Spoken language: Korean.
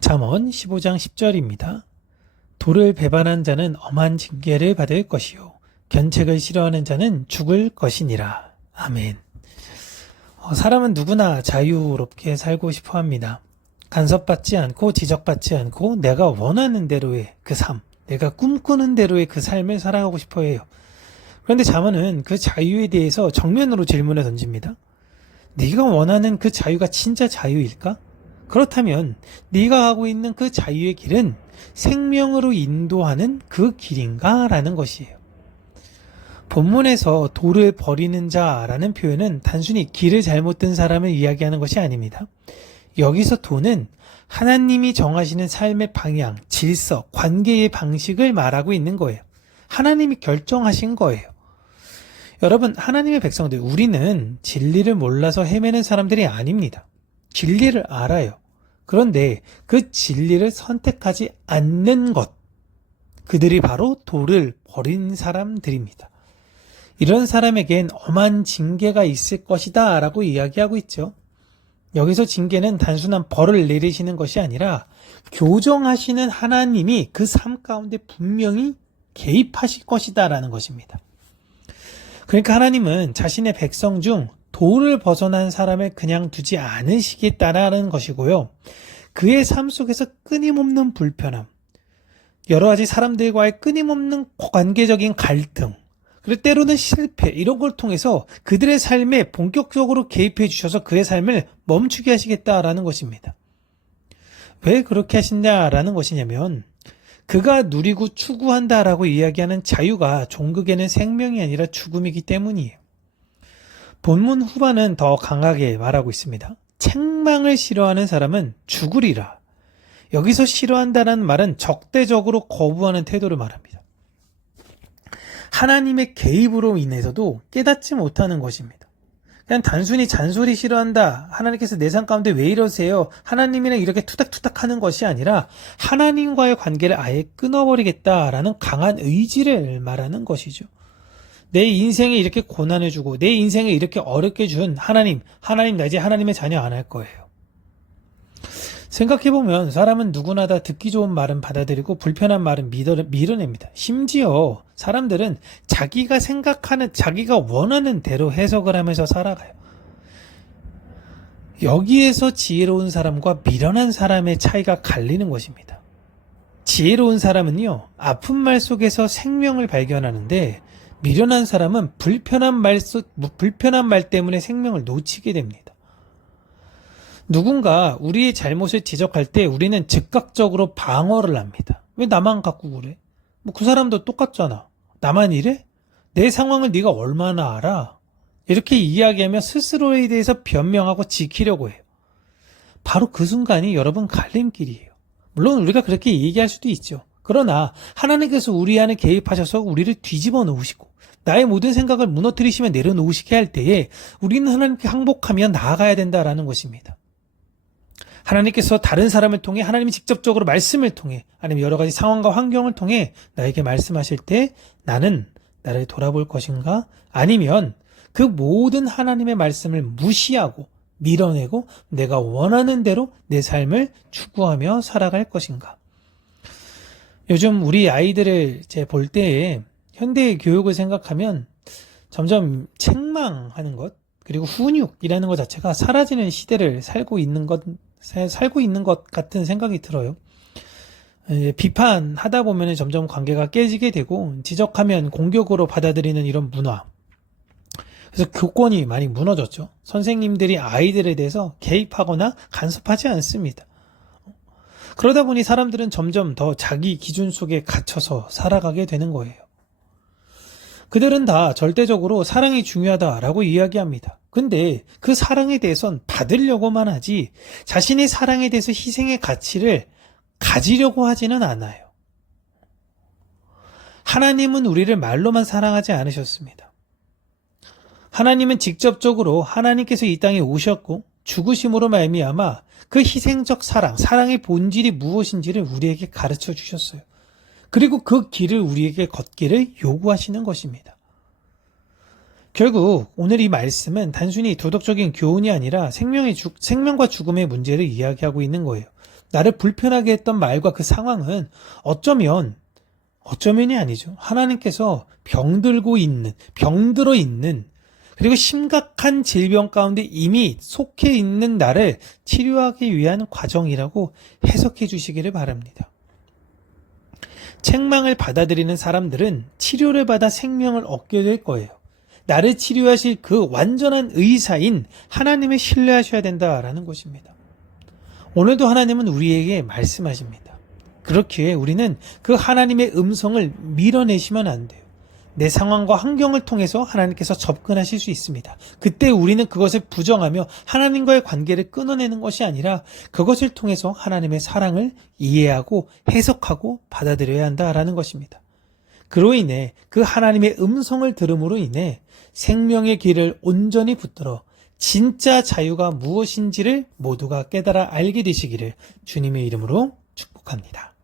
잠언 15장 10절입니다. 도를 배반한 자는 엄한 징계를 받을 것이요 견책을 싫어하는 자는 죽을 것이니라. 아멘. 사람은 누구나 자유롭게 살고 싶어 합니다. 간섭받지 않고 지적받지 않고 내가 원하는 대로의 그 삶, 내가 꿈꾸는 대로의 그 삶을 살아가고 싶어 해요. 그런데 잠언은 그 자유에 대해서 정면으로 질문을 던집니다. 네가 원하는 그 자유가 진짜 자유일까? 그렇다면 네가 가고 있는 그 자유의 길은 생명으로 인도하는 그 길인가? 라는 것이에요. 본문에서 도를 버리는 자라는 표현은 단순히 길을 잘못 든 사람을 이야기하는 것이 아닙니다. 여기서 도는 하나님이 정하시는 삶의 방향, 질서, 관계의 방식을 말하고 있는 거예요. 하나님이 결정하신 거예요. 여러분, 하나님의 백성들, 우리는 진리를 몰라서 헤매는 사람들이 아닙니다. 진리를 알아요. 그런데 그 진리를 선택하지 않는 것, 그들이 바로 도를 버린 사람들입니다. 이런 사람에겐 엄한 징계가 있을 것이다 라고 이야기하고 있죠. 여기서 징계는 단순한 벌을 내리시는 것이 아니라 교정하시는 하나님이 그 삶 가운데 분명히 개입하실 것이다 라는 것입니다. 그러니까 하나님은 자신의 백성 중 도를 벗어난 사람을 그냥 두지 않으시겠다라는 것이고요. 그의 삶 속에서 끊임없는 불편함, 여러 가지 사람들과의 끊임없는 관계적인 갈등, 그리고 때로는 실패, 이런 걸 통해서 그들의 삶에 본격적으로 개입해 주셔서 그의 삶을 멈추게 하시겠다라는 것입니다. 왜 그렇게 하신다라는 것이냐면 그가 누리고 추구한다라고 이야기하는 자유가 종극에는 생명이 아니라 죽음이기 때문이에요. 본문 후반은 더 강하게 말하고 있습니다. 책망을 싫어하는 사람은 죽으리라. 여기서 싫어한다는 말은 적대적으로 거부하는 태도를 말합니다. 하나님의 개입으로 인해서도 깨닫지 못하는 것입니다. 그냥 단순히 잔소리 싫어한다. 하나님께서 내 삶 가운데 왜 이러세요? 하나님이랑 이렇게 투닥투닥 하는 것이 아니라 하나님과의 관계를 아예 끊어버리겠다라는 강한 의지를 말하는 것이죠. 내 인생에 이렇게 고난을 주고 내 인생에 이렇게 어렵게 준 하나님 나 이제 하나님의 자녀 안 할 거예요. 생각해보면 사람은 누구나 다 듣기 좋은 말은 받아들이고 불편한 말은 밀어냅니다. 심지어 사람들은 자기가 생각하는, 자기가 원하는 대로 해석을 하면서 살아가요. 여기에서 지혜로운 사람과 미련한 사람의 차이가 갈리는 것입니다. 지혜로운 사람은요, 아픈 말 속에서 생명을 발견하는데 미련한 사람은 불편한 말 때문에 생명을 놓치게 됩니다. 누군가 우리의 잘못을 지적할 때 우리는 즉각적으로 방어를 합니다. 왜 나만 갖고 그래? 그 사람도 똑같잖아. 나만 이래? 내 상황을 네가 얼마나 알아? 이렇게 이야기하며 스스로에 대해서 변명하고 지키려고 해요. 바로 그 순간이 여러분 갈림길이에요. 물론 우리가 그렇게 얘기할 수도 있죠. 그러나 하나님께서 우리 안에 개입하셔서 우리를 뒤집어 놓으시고 나의 모든 생각을 무너뜨리시며 내려놓으시게 할 때에 우리는 하나님께 항복하며 나아가야 된다라는 것입니다. 하나님께서 다른 사람을 통해, 하나님이 직접적으로 말씀을 통해, 아니면 여러 가지 상황과 환경을 통해 나에게 말씀하실 때 나는 나를 돌아볼 것인가? 아니면 그 모든 하나님의 말씀을 무시하고 밀어내고 내가 원하는 대로 내 삶을 추구하며 살아갈 것인가? 요즘 우리 아이들을 볼 때에 현대의 교육을 생각하면 점점 책망하는 것, 그리고 훈육이라는 것 자체가 사라지는 시대를 살고 있는 것 같은 생각이 들어요. 비판하다 보면 점점 관계가 깨지게 되고 지적하면 공격으로 받아들이는 이런 문화. 그래서 교권이 많이 무너졌죠. 선생님들이 아이들에 대해서 개입하거나 간섭하지 않습니다. 그러다 보니 사람들은 점점 더 자기 기준 속에 갇혀서 살아가게 되는 거예요. 그들은 다 절대적으로 사랑이 중요하다라고 이야기합니다. 근데 그 사랑에 대해선 받으려고만 하지 자신의 사랑에 대해서 희생의 가치를 가지려고 하지는 않아요. 하나님은 우리를 말로만 사랑하지 않으셨습니다. 하나님은 직접적으로 하나님께서 이 땅에 오셨고 죽으심으로 말미암아 그 희생적 사랑의 본질이 무엇인지를 우리에게 가르쳐 주셨어요. 그리고 그 길을 우리에게 걷기를 요구하시는 것입니다. 결국 오늘 이 말씀은 단순히 도덕적인 교훈이 아니라 생명과 죽음의 문제를 이야기하고 있는 거예요. 나를 불편하게 했던 말과 그 상황은 어쩌면이 아니죠. 하나님께서 병들어 있는, 그리고 심각한 질병 가운데 이미 속해 있는 나를 치료하기 위한 과정이라고 해석해 주시기를 바랍니다. 책망을 받아들이는 사람들은 치료를 받아 생명을 얻게 될 거예요. 나를 치료하실 그 완전한 의사인 하나님을 신뢰하셔야 된다라는 것입니다. 오늘도 하나님은 우리에게 말씀하십니다. 그렇기에 우리는 그 하나님의 음성을 밀어내시면 안 돼요. 내 상황과 환경을 통해서 하나님께서 접근하실 수 있습니다. 그때 우리는 그것을 부정하며 하나님과의 관계를 끊어내는 것이 아니라 그것을 통해서 하나님의 사랑을 이해하고 해석하고 받아들여야 한다라는 것입니다. 그로 인해 그 하나님의 음성을 들음으로 인해 생명의 길을 온전히 붙들어 진짜 자유가 무엇인지를 모두가 깨달아 알게 되시기를 주님의 이름으로 축복합니다.